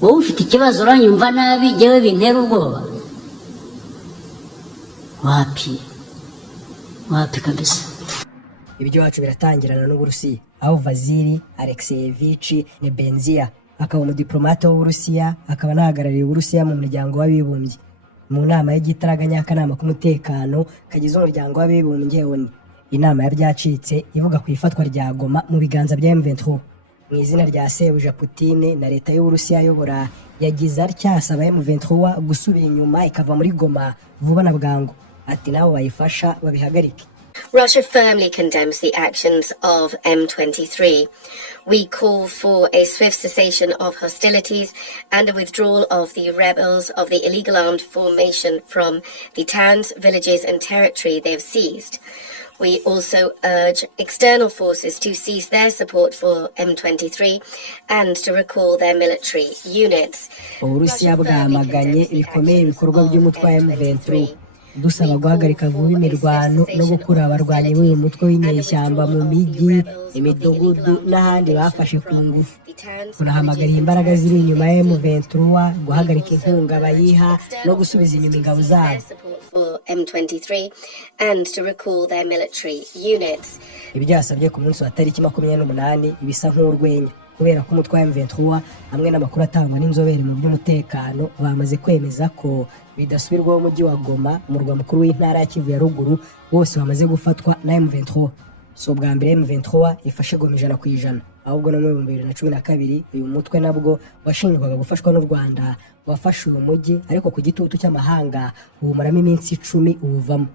wowe ufite ikibazo uranyumva nabi jyewe bintera ubwoba wapi kabisa. Ibyo wacu biratangirana n'Uburusiya aho Vasili Alexeyevich Nebenzia akaba umudiplomate w'Uburusiya akaba nahagarariye Uburusiya mu muryango w'abibumbye mu nama y'igitaraganya akanama k'umutekano kagize umuryango w'abibumbye ONU. Inama yabyacitse ivuga ku ifatwa rya Goma mu biganza bya M23 mu izina rya Sebuja Putin na leta y'Uburusiya ayobora yagize atya asaba M23 gusubira inyuma ikava muri Goma vuba na bwangu ati nabo bayifasha babihagarike. Russia firmly condemns the actions of M23. We call for a swift cessation of hostilities and a withdrawal of the rebels of the illegal armed formation from the towns, villages and territory they have seized. We also urge external forces to cease their support for M23 and to recall their military units. Uburusiya bwamaganye ibikomeye ibikorwa by'umutwe wa M23 dusaba guhagarika vuba imirwano no gukura abarwanyi b'uyu mutwe w'inyeshyamba mu mijyi, imidugudu n'ahandi bafashe ku ngufu. Tunahamagariye imbaraga ziri inyuma ya M23 guhagarika inkunga bayiha no gusubiza inyuma ingabo zabo. Ibi byasabye ku munsi wa tariki 28 ibisa nk'urwenya kubera ko umutwe wa M23 hamwe n'amakuru atangwa n'inzobere mu by'umutekano bamaze kwemeza ko bidasubirwaho umujyi wa Goma umurwa mukuru w'intara ya Kivu ya ruguru wose wamaze gufatwa na M23. So bwa mbere M23 ifashe Goma 100%, ahubwo no mu 2012 uyu mutwe nabwo washinjwaga gufashwa n'u Rwanda wafashe uyu mujyi ariko ku gitutu cy'amahanga ubumaramo iminsi 10 ubuvamo.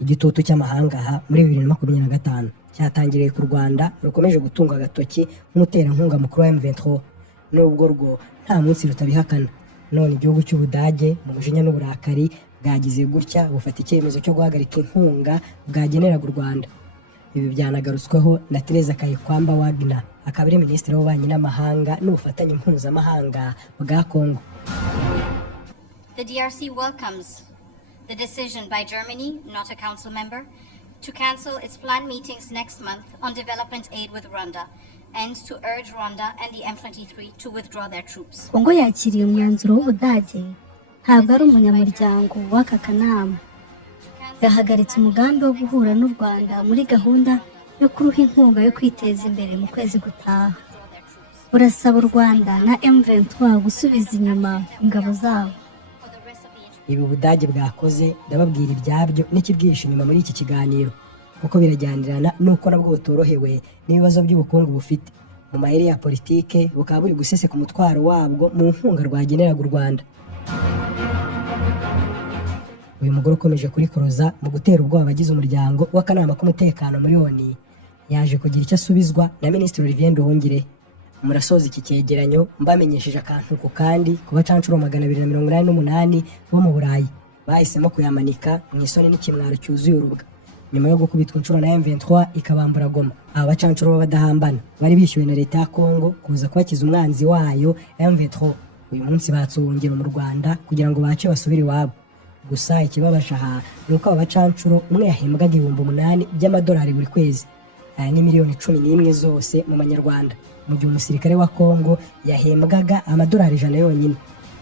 Igitutu cy'amahanga aha muri 2025 cyatangiriye ku Rwanda rukomeje gutunga agatoki nk'umuterankunga mukuru wa M23 nubwo rwo nta munsi rutabihakana. None igihugu cy'Ubudage mu mujinya n'uburakari bwagize gutya bufata icyemezo cyo guhagarika inkunga bwageneraga u Rwanda. Ibi byanagarutsweho na Teresa Kayikwamba Wagner akaba ari minisitiri w'ububanyi n'amahanga n'ubufatanye mpuzamahanga bwa Kongo. The DRC welcomes the decision by Germany, not a council member, to cancel its planned meetings next month on development aid with Rwanda and to urge Rwanda and the M23 to withdraw their troops. Kongo yakiriye umwanzuro w'Ubudage ntabwo ari umunyamuryango w'aka kanama. Yahagaritse umugambi wo guhura n'u Rwanda muri gahunda yo kuruha inkunga yo kwiteza imbere mu kwezi gutaha. Burasaba u Rwanda na M23 gusubiza inyuma ingabo zabo. Ibi Ubudage bwakoze ndababwira ibyabyo n'ikibwisha inyuma muri iki kiganiro kuko birajyanirana nuko nabwo butorohewe n'ibibazo by'ubukungu bufite mu mayeri ya politike bukaba buri guseseka umutwaro wabwo mu nkunga rwageneraga u Rwanda. Uyu mugore ukomeje kurikoroza mu gutera ubwoba abagize umuryango w'akanama k'umutekano muri ONU yaje kugira icyo asubizwa na Minisitiri Olivier Nduhungire. Murasoza iki cyegeranyo mbamenyesheje akantu ku kandi kuba cancuro 288 bo mu Burayi bahisemo kuyamanika mu isoni n'ikimwaro cyuzuye urubwa nyuma yo gukubitwa inshuro na M23 ikabambura Goma. Aba bacancuro b'abadahambana bari bishyuwe na leta ya Kongo kuza kubakiza umwanzi wayo M23. Uyu munsi batsuhungira mu Rwanda kugira ngo bace basubire iwabo. Gusa ikibabasha nuko aba bacancuro umwe yahembwaga 8,000 by'amadolari buri kwezi. Aya ni miliyoni 11 zose mu manyarwanda. Mu gihe umusirikare wa Kongo yahembwaga amadolari 100 yonyine.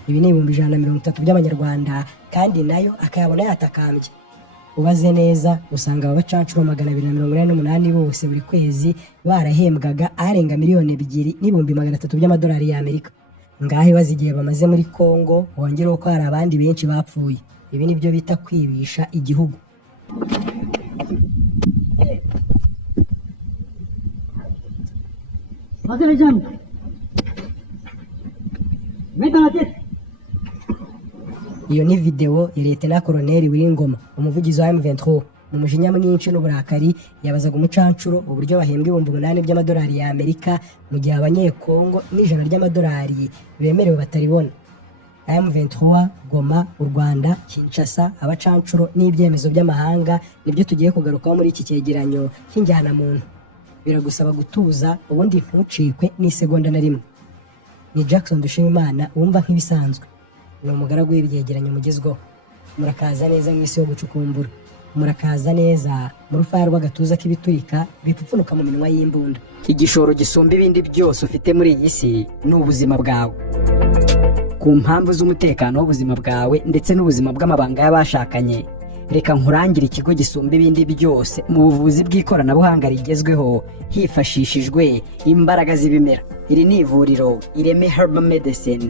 Ibi ni 130 by'abanyarwanda kandi nayo akayabona yatakambye. Ubaze neza usanga aba bacancuro 288 bose buri kwezi barahembwaga arenga miliyoni 2,300 by'amadolari y'Amerika. Ngahe bazigiye bamaze muri Kongo wongereho ko hari abandi benshi bapfuye. Ibi nibyo bita kwibisha igihugu. Iyo ni video ya Lieutenant Colonel Wiringoma umuvugizi wa M23 mu mujinya mwinshi n'uburakari yabazaga umucancuro uburyo bahembwa 8,000 by'amadolari ya Amerika mu gihe abanyekongo n'ijana ry'amadolari bemerewe bataribona. M23 Goma u Rwanda Kinshasa abacancuro n'ibyemezo by'amahanga nibyo tugiye kugarukaho muri iki cyegeranyo cy'injyana muntu. Biragusaba gutuza ubundi ntucikwe n'isegonda na rimwe. Ni Jackson Dushimimana wumva nk'ibisanzwe. Ni umugaragu w'ibyegeranyo mugezweho. Murakaza neza mu isi yo gucukumbura. Murakaza neza mu rufaya rw'agatuza k'ibiturika bipfupfunuka mu minwa y'imbunda. Igishoro gisumba ibindi byose ufite muri iyi si ni ubuzima bwawe. ku mpamvu z'umutekano w'ubuzima bwawe ndetse n'ubuzima bw'amabanga y'abashakanye, reka nkurangire ikigo gisumba ibindi byose mu buvuzi bw'ikoranabuhanga rigezweho hifashishijwe imbaraga z'ibimera. Iri ni ivuriro Ireme Herbal Medicine.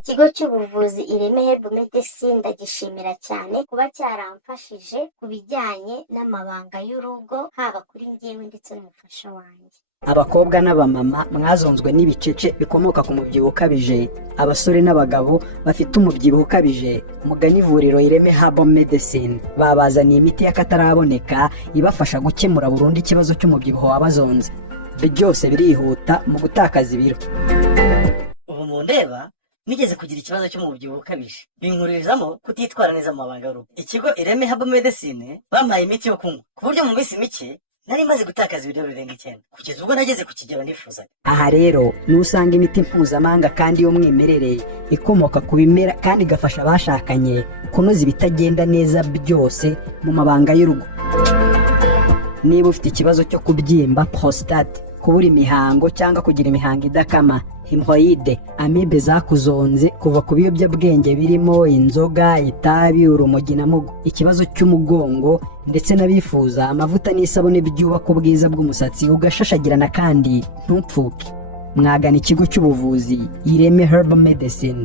Ikigo cy'ubuvuzi Ireme Herbal Medicine ndagishimira cyane kuba cyaramfashije ku bijyanye n'amabanga y'urugo, haba kuri njyewe ndetse n'umufasha wanjye. Abakobwa n'abamama mwazonzwe n'ibicece bikomoka ku mubyibuho ukabije, abasore n'abagabo bafite umubyibuho ukabije, mugana ivuriro Ireme Herbal Medicine. Babazaniye imiti y'akataraboneka ibafasha gukemura burundu ikibazo cy'umubyibuho wabazonze. Byose birihuta mu gutakaza ibiro. Ubu mu ndeba nigeze kugira ikibazo cy'umubyibuho ukabije, binkurizamo kutitwara neza mu mabanga y'urugo. Ikigo Ireme Herbal Medicine bampaye imiti yo kunywa ku buryo mu minsi mike nari maze gutakaza ibiro birenga 9 kugeza ubwo nageze ku kigero nifuzaga. Aha rero nusanga imiti mpuzamahanga kandi y'umwimerere ikomoka ku bimera kandi igafasha abashakanye kunoza ibitagenda neza byose mu mabanga y'urugo. Niba ufite ikibazo cyo kubyimba prostate, kubura imihango cyangwa kugira imihango idakama, hemorrhoide, amibe zakuzonze kuva ku biyobyabwenge birimo inzoga, itabi, urumogi na mugo, ikibazo cy'umugongo ndetse n'abifuza amavuta n'isabune byubaka ubwiza bw'umusatsi ugashashagirana kandi ntupfuke, mwagana ikigo cy'ubuvuzi Ireme Herbal Medicine.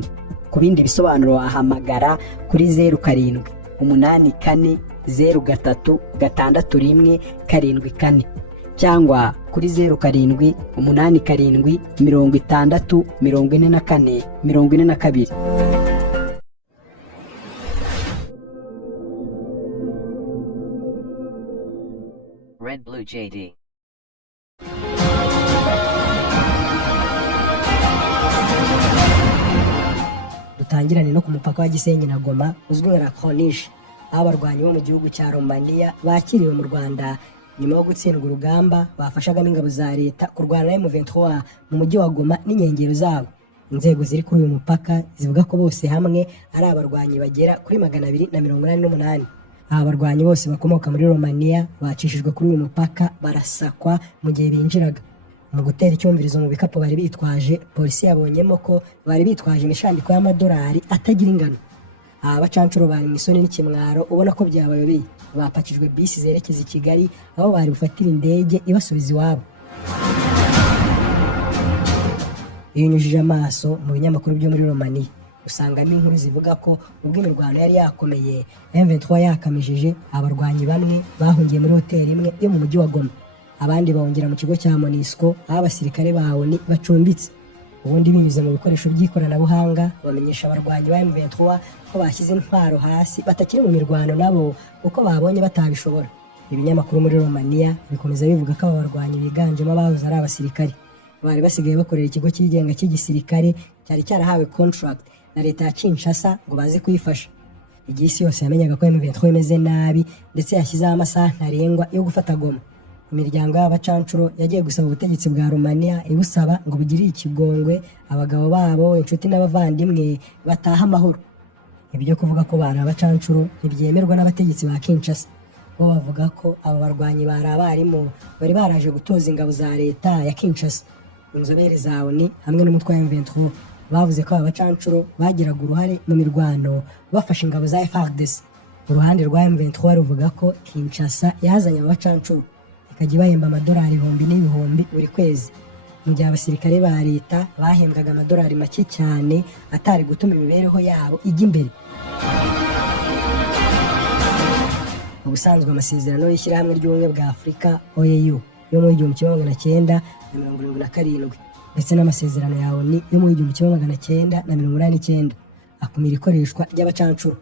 Ku bindi bisobanuro wahamagara kuri 0784036174 cyangwa kuri 0787604442. Red Blue JD. Dutangirane no ku mupaka wa Gisenyi na Goma uzwi nka Corniche, aho abarwanyi bo mu gihugu cya Romania bakiriwe mu Rwanda nyuma yo gutsindwa urugamba bafashagamo ingabo za leta kurwana na M23 mu mujyi wa Goma n'inkengero zabo. Inzego ziri kuri uyu mupaka zivuga ko bose hamwe ari abarwanyi bagera kuri 288. Aba barwanyi bose bakomoka muri Romania bacishijwe kuri uyu mupaka barasakwa mu gihe binjiraga. Mu gutera icyumvirizo mu bikapu bari bitwaje, polisi yabonyemo ko bari bitwaje imishandiko y'amadolari atagira ingano. Aba bacancuro bari mu isoni n'ikimwaro ubona ko byabayobeye. Bapakijwe bisi zerekeza i Kigali aho bari bufatira indege ibasubiza iwabo. Iyo unyujije amaso mu binyamakuru byo muri Romania usangamo inkuru zivuga ko ubwo imirwano yari yakomeye, M23 yakamijije abarwanyi bamwe bahungiye muri hoteli imwe yo mu mujyi wa Goma, abandi bahungira mu kigo cya MONUSCO aho abasirikare ba ONU bacumbitse. Ubundi binyuze mu bikoresho by'ikoranabuhanga bamenyesha abarwanyi ba M23 ko bashyize intwaro hasi batakiri mu mirwano nabo kuko babonye batabishobora. Ibinyamakuru muri Romania bikomeza bivuga ko aba barwanyi biganjemo abahoze ari abasirikare bari basigaye bakorera ikigo cyigenga cy'igisirikare cyari cyarahawe contract na leta ya Kinshasa ngo baze kuyifasha. Igihe isi yose yamenyaga ko M23 imeze nabi ndetse yashyizeho amasaha ntarengwa yo gufata Goma, imiryango y'abacancuro yagiye gusaba ubutegetsi bwa Romania ibusaba ngo bugirire ikigongwe abagabo babo, inshuti n'abavandimwe bataha amahoro. Ibyo kuvuga ko bari abacancuro ntibyemerwa n'abategetsi ba Kinshasa. Bo bavuga ko aba barwanyi bari abarimu bari baraje gutoza ingabo za leta ya Kinshasa. Inzobere za ONU hamwe n'umutwe wa M23 bavuze ko aba bacancuro bagiraga uruhare mu mirwano bafashe ingabo za FARDC. Uruhande rwa M23 ruvuga ko Kinshasa yazanye aba bacancuro ikajya bahemba amadolari ibihumbi n'ibihumbi buri kwezi, mu gihe abasirikare ba leta bahembwaga amadolari make cyane atari gutuma imibereho yabo ijya imbere. Ubusanzwe amasezerano y'ishyirahamwe ry'ubumwe bwa Afurika OAU yo mu 1977 ndetse n'amasezerano ya ONU yo mu 1989 akumira ikoreshwa ry'abacancuro.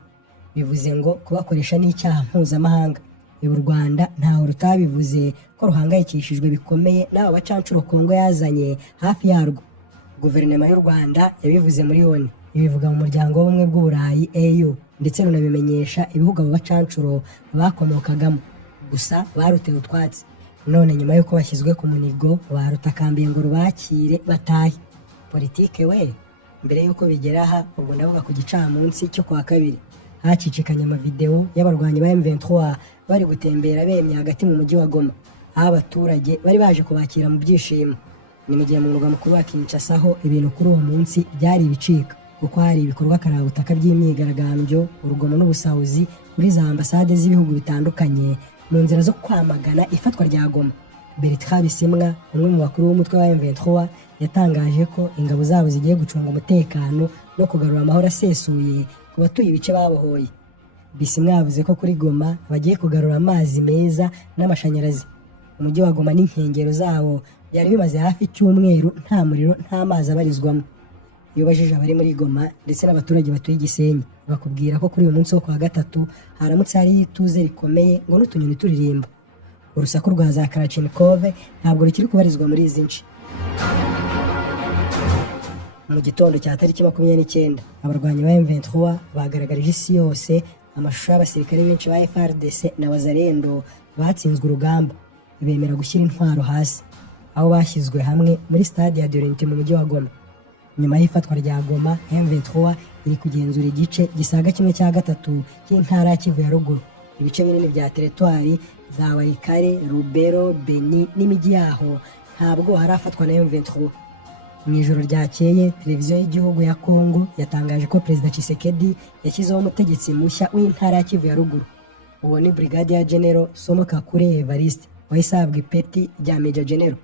Bivuze ngo kubakoresha n'icyaha mpuzamahanga. U Rwanda ntaho rutabivuze ko ruhangayikishijwe bikomeye n'aba bacancuro Kongo yazanye hafi yarwo. Guverinoma y'u Rwanda yabivuze muri ONU, ibivuga mu muryango w'ubumwe bw'Uburayi EU ndetse runabimenyesha ibihugu abo bacancuro bakomokagamo, gusa barutewe utwatsi. None nyuma yuko bashyizwe ku munigo barutakambiye ngo rubakire batahe. Politike we mbere yuko bigera aha, ubwo ndavuga ku gicamunsi cyo kwa kabiri, hacicikanye amavideo y'abarwanyi ba M23 bari gutembera bemye hagati mu mujyi wa Goma, aho abaturage bari baje kubakira mu byishimo. ni mu gihe mu murwa mukuru wa Kinshasa ho ibintu kuri uwo munsi byari ibicika kuko hari ibikorwa karabutaka by'imyigaragambyo, urugomo n'ubusahuzi muri za ambasade z'ibihugu bitandukanye mu nzira zo kwamagana ifatwa rya Goma. Bertrand Bisimwa, umwe mu bakuru b'umutwe wa M23, yatangaje ko ingabo zabo zigiye gucunga umutekano no kugarura amahoro asesuye ku batuye ibice babohoye. Bisimwa yavuze ko kuri Goma bagiye kugarura amazi meza n'amashanyarazi. Umujyi wa Goma n'inkengero zawo byari bimaze hafi icyumweru nta muriro nta mazi abarizwamo. Iyo bajije abari muri Goma ndetse n'abaturage batuye Gisenyi bakubwira ko kuri uyu munsi wo kwa gatatu haramutse hari ituze rikomeye ngo n'utunyoni turirimba. Urusaku rwa za Kalachnikov ntabwo rukiri kubarizwa muri izi nce. Mu gitondo cya tariki 29 abarwanyi ba M23 bagaragarije isi yose amashusho y'abasirikare benshi ba FARDC na Wazalendo batsinzwe urugamba bemera gushyira intwaro hasi, aho bashyizwe hamwe muri stade ya Diorente mu mujyi wa Goma. Nyuma y'ifatwa rya Goma, M23 iri kugenzura igice gisaga 1/3 cy'intara ya Kivu ya ruguru. Ibice binini bya teritwari za Walikale, Rubero, Beni n'imijyi yaho ntabwo harafatwa na M23. Mu ijoro ryakeye televiziyo y'igihugu ya Kongo yatangaje ko Perezida Tshisekedi yashyizeho umutegetsi mushya w'intara ya Kivu ya ruguru. Uwo ni Brigadier General Somo Kakule Evariste wahise ahabwa ipeti rya Major General.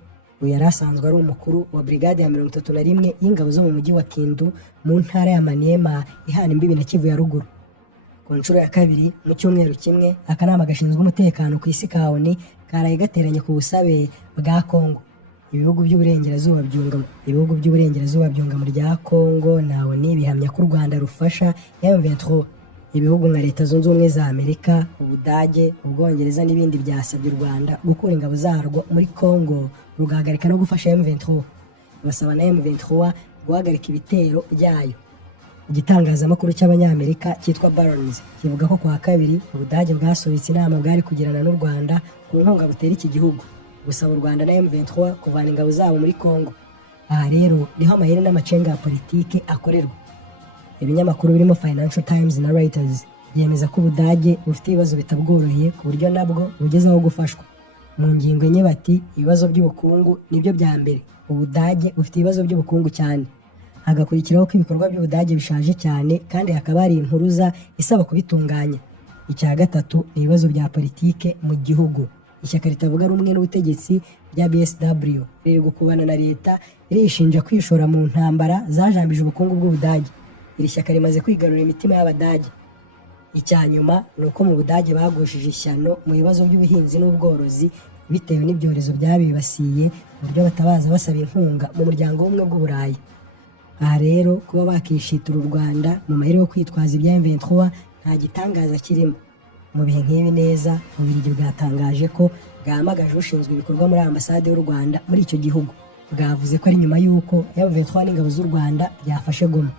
Uyu yari asanzwe ari umukuru wa Brigade ya 31 y'ingabo zo mu mujyi wa Kindu mu ntara ya Maniema ihana imbibi na Kivu ya ruguru. Ku nshuro ya kabiri mu cyumweru kimwe akanama gashinzwe umutekano ku isi ka ONU karaye gateranye ku busabe bwa Kongo. Ibihugu by'uburengerazuba byunga mu rya Kongo na ONU bihamya ko u Rwanda rufasha M23. Ibihugu nka Leta Zunze Ubumwe za Amerika, Ubudage, Ubwongereza n'ibindi byasabye u Rwanda gukura ingabo zarwo muri Kongo rugahagarika no gufasha M23. Basaba na M23 guhagarika ibitero byayo. Igitangazamakuru cy'Abanyamerika cyitwa Barron's kivuga ko kwa kabiri Ubudage bwasubitse inama bwari kugirana n'u Rwanda ku nkunga butera iki gihugu, gusaba u Rwanda na M23 kuvana ingabo zabo muri Kongo. Aha rero niho amayeri n'amacenga ya politiki akorerwa. Ibinyamakuru birimo Financial Times na Reuters byemeza ko Ubudage bufite ibibazo bitabworoheye ku buryo nabwo bugezeho gufashwa. Mu ngingo enye bati ibibazo by'ubukungu nibyo bya mbere. Ubudage bufite ibibazo by'ubukungu cyane. Hagakurikiraho ko ibikorwa by'Ubudage bishaje cyane kandi hakaba hari impuruza isaba kubitunganya. Icya gatatu ni ibibazo bya politike mu gihugu. Ishyaka ritavuga rumwe n'ubutegetsi rya BSW riri gukubana na leta rishinja kwishora mu ntambara zajambije ubukungu bw'Ubudage. Iri shyaka rimaze kwigarurira imitima y'Abadage. Icya nyuma ni uko mu Budage bagushije ishyano mu bibazo by'ubuhinzi n'ubworozi bitewe n'ibyorezo byabibasiye ku buryo batabaza basaba inkunga mu muryango w'ubumwe bw'Uburayi. Aha rero kuba bakishitura u Rwanda mu mayeri yo kwitwaza ibya M23 nta gitangaza kirimo. Mu bihe nk'ibi neza Ububiligi bwatangaje ko bwahamagaje ushinzwe ibikorwa muri ambasade y'u Rwanda muri icyo gihugu. Bwavuze ko ari nyuma y'uko M23 n'ingabo z'u Rwanda byafashe Goma.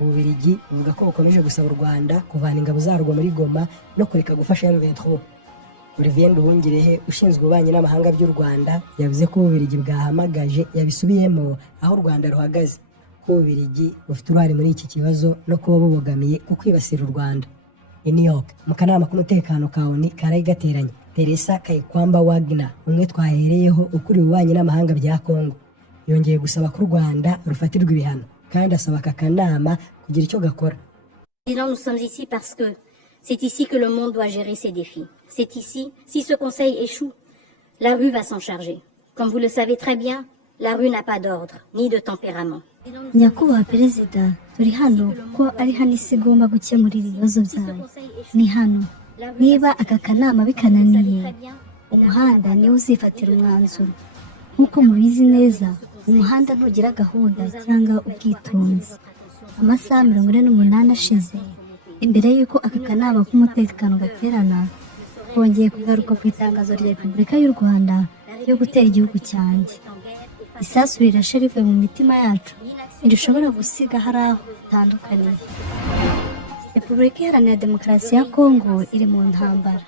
Ububiligi buvuga ko bukomeje gusaba u Rwanda kuvana ingabo zarwo muri Goma no kureka gufasha M23. Olivier Nduhungirehe ushinzwe ububanyi n'amahanga by'u Rwanda yavuze ko Ububiligi bwahamagaje yabisubiyemo aho u Rwanda ruhagaze. Ko Ububiligi bufite uruhare muri iki kibazo no kuba bubogamiye ku kwibasira u Rwanda. I New York mu kanama k'umutekano ka ONU karaye gateranye. Teresa Kayikwamba Wagner umwe twahereyeho ukuriye ububanyi n'amahanga bya Kongo yongeye gusaba ko u Rwanda rufatirwa ibihano kandi asaba aka kanama kugira icyo gakora. Nous sommes ici parce que c'est ici que le monde doit gérer ses défis. C'est ici, si ce conseil échoue, la rue va s'en charger. Comme vous le savez très bien, la rue n'a pas d'ordre ni de tempérament. Nyakubahwa Perezida, turi hano ko ari hano isi igomba gukemurira ibibazo byayo. Ni hano. Niba aka kanama bikananiye, umuhanda niwo uzifatira umwanzuro. Nk'uko mubizi neza, umuhanda ntugira gahunda cyangwa ubwitonzi. Amasaha 48 ashize, imbere y'uko aka kanama k'umutekano gaterana, twongeye kugaruka ku itangazo rya Repubulika y'u Rwanda yo gutera igihugu cyanjye. Isasu rirashe rivuye mu mitima yacu, ntirishobora gusiga hari aho bitandukaniye. Repubulika Iharanira Demokarasi ya Kongo iri mu ntambara.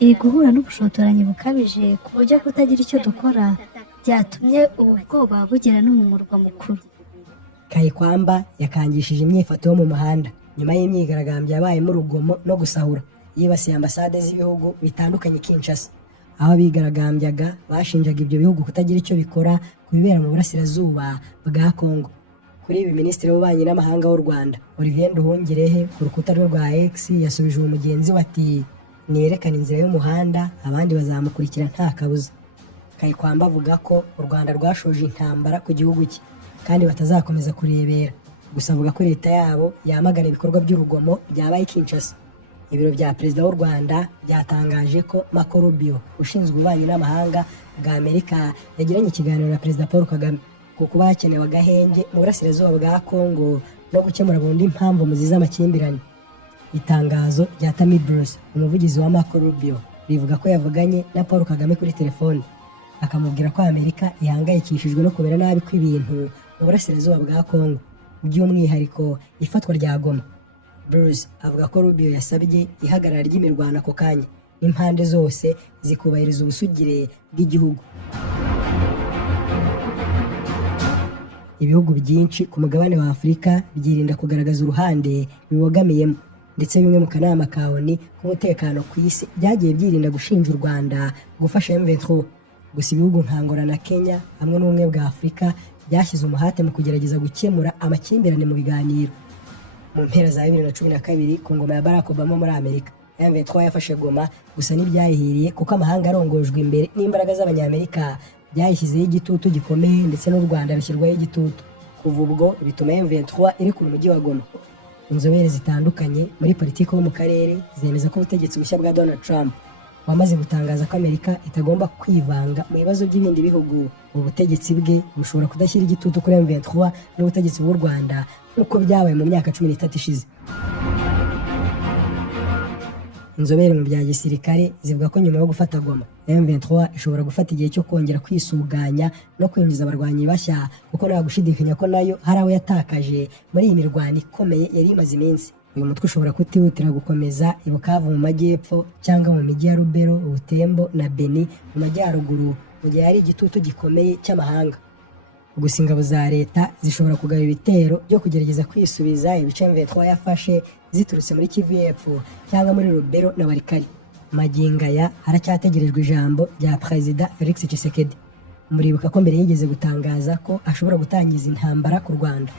Iri guhura n'ubushotoranyi bukabije ku buryo kutagira icyo dukora byatumye ubu bwoba bugera no mu murwa mukuru. Kayikwamba yakangishije imyifato yo mu muhanda nyuma y'imyigaragambyo yabayemo urugomo no gusahura yibasiye ambasade z'ibihugu bitandukanye Kinshasa. aho abigaragambyaga bashinjaga ibyo bihugu kutagira icyo bikora ku bibera mu burasirazuba bwa Kongo. Kuri ibi Minisitiri w'Ububanyi n'Amahanga w'u Rwanda Olivier Nduhungirehe ku rukuta rwe rwa X yasubije uwo mugenzi we ati niyerekana inzira y'umuhanda abandi bazamukurikira nta kabuza. Kayikwamba avuga ko u Rwanda rwashoje intambara ku gihugu cye kandi batazakomeza kurebera, gusa avuga ko leta yabo yamagana ibikorwa by'urugomo byabaye Kinshasa. Ibiro bya Perezida w'u Rwanda byatangaje ko Marco Rubio ushinzwe ububanyi n'amahanga bwa Amerika yagiranye ikiganiro na Perezida Paul Kagame ku kuba hakenewe agahenge mu burasirazuba bwa Kongo no gukemura burundu impamvu muziza amakimbirane. Itangazo rya Tammy Bruce umuvugizi wa Marco Rubio rivuga ko yavuganye na Paul Kagame kuri telefone akamubwira ko Amerika ihangayikishijwe no kumera nabi kw'ibintu mu burasirazuba bwa Kongo, by'umwihariko ifatwa rya Goma. Bruce avuga ko Rubio yasabye ihagarara ry'imirwano ako kanya n'impande zose zikubahiriza ubusugire bw'igihugu. Ibihugu byinshi ku mugabane wa Afurika byirinda kugaragaza uruhande bibogamiyemo, ndetse bimwe mu kanama ka ONU k'umutekano ku isi byagiye byirinda gushinja u Rwanda gufasha M23. Gusa ibihugu nka Angola na Kenya hamwe n'ubumwe bwa Afurika byashyize umuhate mu kugerageza gukemura amakimbirane mu biganiro. Mu mpera za 2012 ku ngoma ya Barack Obama muri Amerika, M23 yafashe Goma, gusa ntibyayihiriye kuko amahanga arongojwe imbere n'imbaraga z'abanyamerika byayishyizeho igitutu gikomeye, ndetse n'u Rwanda rushyirwaho igitutu. Kuva ubwo bituma M23 iri ku mujyi wa Goma. Inzobere zitandukanye muri politiki yo mu karere zemeza ko ubutegetsi bushya bwa Donald Trump wamaze gutangaza ko Amerika itagomba kwivanga mu bibazo by'ibindi bihugu. Ubutegetsi bwe bushobora kudashyira igitutu kuri M23 n'ubutegetsi bw'u Rwanda nk'uko byabaye mu myaka 13 ishize. Inzobere mu bya gisirikare zivuga ko nyuma yo gufata Goma, M23 ishobora gufata igihe cyo kongera kwisuganya no kwinjiza abarwanyi bashya, kuko nta gushidikanya ko nayo hari abo yatakaje muri iyi mirwano ikomeye yari imaze iminsi. Uyu mutwe ushobora kutihutira gukomeza i Bukavu mu majyepfo cyangwa mu mijyi ya Lubero, Butembo na Beni mu majyaruguru mu gihe hari igitutu gikomeye cy'amahanga. Gusa ingabo za leta zishobora kugaba ibitero byo kugerageza kwisubiza ibice M23 yafashe ziturutse muri Kivu y'Epfo cyangwa muri Lubero na Walikari. Magingo aya haracyategerejwe ijambo rya Perezida Felix Tshisekedi. Muribuka ko mbere yigeze gutangaza ko ashobora gutangiza intambara ku Rwanda.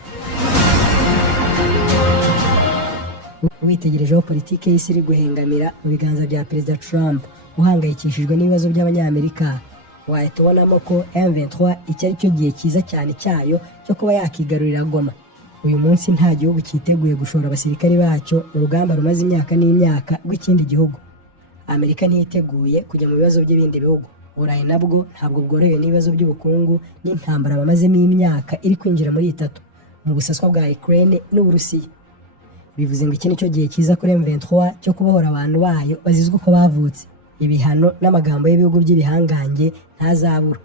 Witegerejeho politiki y'isi iri guhengamira mu biganza bya Perezida Trump uhangayikishijwe n'ibibazo by'abanyamerika, wahita ubonamo ko M23 icyo ari cyo gihe cyiza cyane cyayo cyo kuba yakigarurira Goma. Uyu munsi nta gihugu cyiteguye gushora abasirikari bacyo mu rugamba rumaze imyaka n'imyaka rw'ikindi gihugu. Amerika ntiteguye kujya mu bibazo by'ibindi bihugu. Burayi nabwo ntabwo bworohewe n'ibibazo by'ubukungu n'intambara bamazemo imyaka iri kwinjira muri itatu mu busaswa bwa Ukraine n'Uburusiya. Bivuze ngo iki ni cyo gihe cyiza kuri M23 cyo kubohora abantu bayo bazizwe ko bavutse. Ibihano n'amagambo y'ibihugu by'ibihangange ntazabura,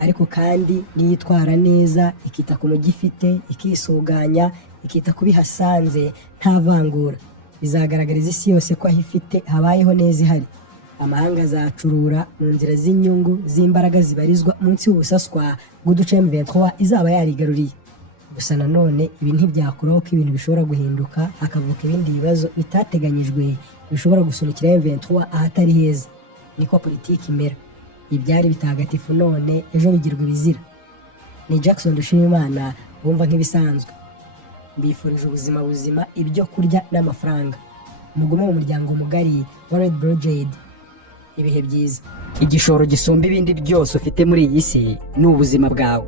ariko kandi niyitwara neza ikita ku mujyi ifite, ikisuganya, ikita kubihasanze nta vangura, bizagaragariza isi yose ko aho ifite habayeho neza ihari. Amahanga azacurura mu nzira z'inyungu z'imbaraga zibarizwa munsi y'ubusaswa bw'uduce M23 izaba yarigaruriye. Gusa nanone ibi ntibyakuraho ko ibintu bishobora guhinduka, hakavuka ibindi bibazo bitateganyijwe bishobora gusunikira M23 ahatari heza. Niko politiki imera. Ibyari bitagatifu none ejo bigirwa ibizira. Ni Jackson Dushimimana bumva nk'ibisanzwe. Mbifurije ubuzima buzima, ibyo kurya n'amafaranga. Mugume mu muryango mugari wa Red Blue Jade. Ibihe byiza. Igishoro gisumba ibindi byose ufite muri iyi si ni ubuzima bwawe.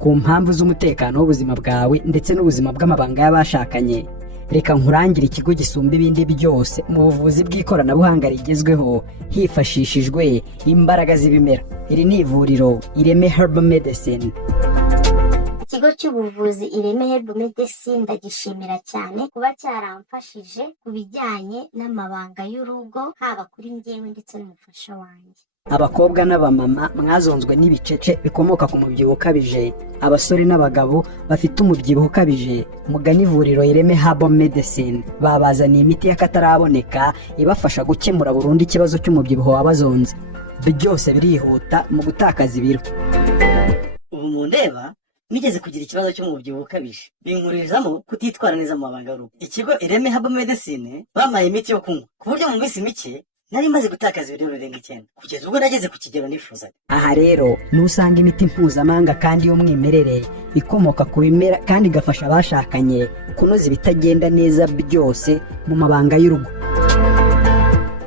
Ku mpamvu z'umutekano w'ubuzima bwawe ndetse n'ubuzima bw'amabanga y'abashakanye, reka nkurangire ikigo gisumba ibindi byose mu buvuzi bw'ikoranabuhanga rigezweho hifashishijwe imbaraga z'ibimera. Iri ni ivuriro Ireme Herbal Medicine. Ikigo cy'ubuvuzi Ireme Herbal Medicine ndagishimira cyane kuba cyaramfashije ku bijyanye n'amabanga y'urugo, haba kuri njyewe ndetse n'umufasha wanjye. Abakobwa n'abamama mwazonzwe n'ibicece bikomoka ku mubyibuho ukabije, abasore n'abagabo bafite umubyibuho ukabije, mugana ivuriro Ireme Herbal Medicine. Babazaniye imiti y'akataraboneka ibafasha gukemura burundu ikibazo cy'umubyibuho wabazonze. Byose birihuta mu gutakaza ibiro. Ubu mundeba nigeze kugira ikibazo cy'umubyibuho ukabije, binkurizamo kutitwara neza mu mabanga y'urugo. Ikigo Ireme Herbal Medicine bampaye imiti yo kunywa ku buryo mu minsi mike nari maze gutakaza ibiro birenga 9 kugeza ubwo nageze ku kigero nifuzaga. aha rero nusanga imiti mpuzamahanga kandi y'umwimerere ikomoka ku bimera kandi igafasha abashakanye kunoza ibitagenda neza byose mu mabanga y'urugo.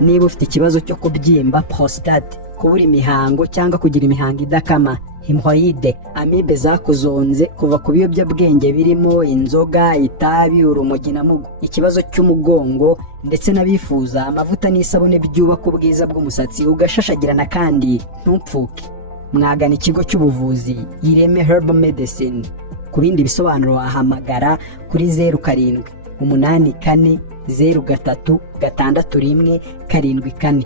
Niba ufite ikibazo cyo kubyimba prostate, kubura imihango cyangwa kugira imihango idakama, hemorrhoide, amibe zakuzonze kuva ku biyobyabwenge birimo inzoga, itabi, urumogi na mugo, ikibazo cy'umugongo ndetse n'abifuza amavuta n'isabune byubaka ubwiza bw'umusatsi ugashashagirana kandi ntupfuke, mwagana ikigo cy'ubuvuzi Ireme Herbal Medicine. Ku bindi bisobanuro wahamagara kuri 0784036174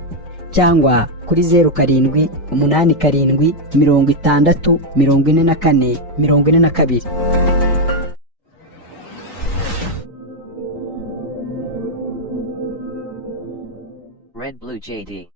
cyangwa kuri 0787604442. Red Blue JD.